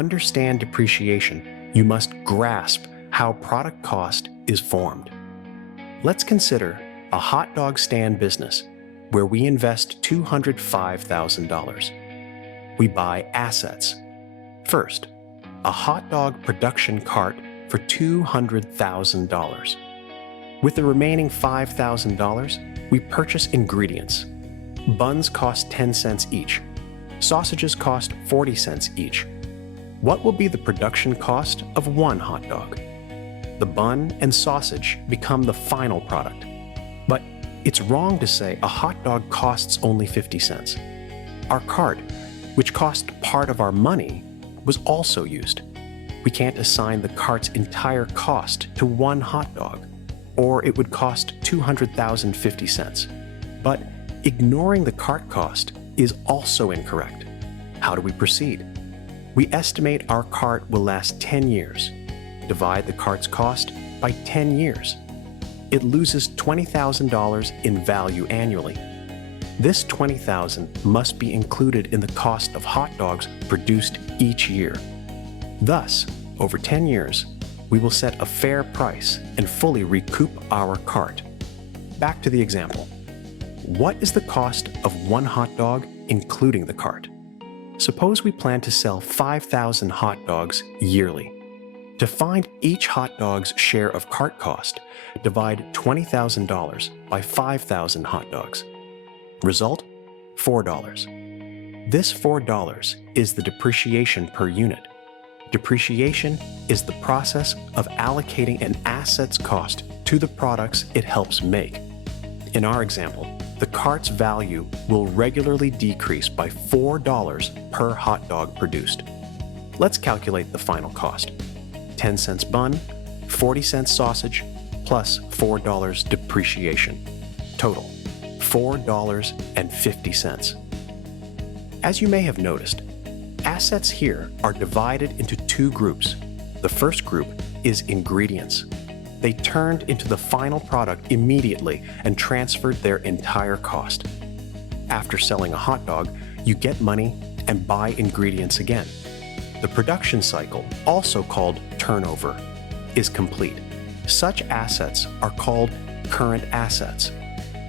understand depreciation, you must grasp how product cost is formed. Let's consider a hot dog stand business where we invest $205,000. We buy assets. First, a hot dog production cart for $200,000. With the remaining $5,000, we purchase ingredients. Buns cost 10 cents each. Sausages cost 40 cents each. What will be the production cost of one hot dog? The bun and sausage become the final product. But it's wrong to say a hot dog costs only 50 cents. Our cart, which cost part of our money, was also used. We can't assign the cart's entire cost to one hot dog, or it would cost $200,050 cents. But ignoring the cart cost is also incorrect. How do we proceed? We estimate our cart will last 10 years. Divide the cart's cost by 10 years. It loses $20,000 in value annually. This $20,000 must be included in the cost of hot dogs produced each year. Thus, over 10 years, we will set a fair price and fully recoup our cart. Back to the example. What is the cost of one hot dog, including the cart? Suppose we plan to sell 5,000 hot dogs yearly. To find each hot dog's share of cart cost, divide $20,000 by 5,000 hot dogs. Result? $4. This $4 is the depreciation per unit. Depreciation is the process of allocating an asset's cost to the products it helps make. In our example, the cart's value will regularly decrease by $4 per hot dog produced. Let's calculate the final cost. 10 cents bun, 40 cents sausage, plus $4 depreciation. Total, $4.50. As you may have noticed, assets here are divided into two groups. The first group is ingredients. They turned into the final product immediately and transferred their entire cost. After selling a hot dog, you get money and buy ingredients again. The production cycle, also called turnover, is complete. Such assets are called current assets.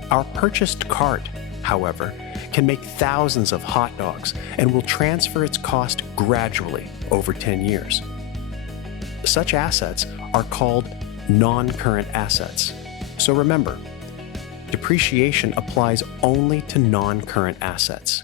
Our purchased cart, however, can make thousands of hot dogs and will transfer its cost gradually over 10 years. Such assets are called non-current assets. So remember, depreciation applies only to non-current assets.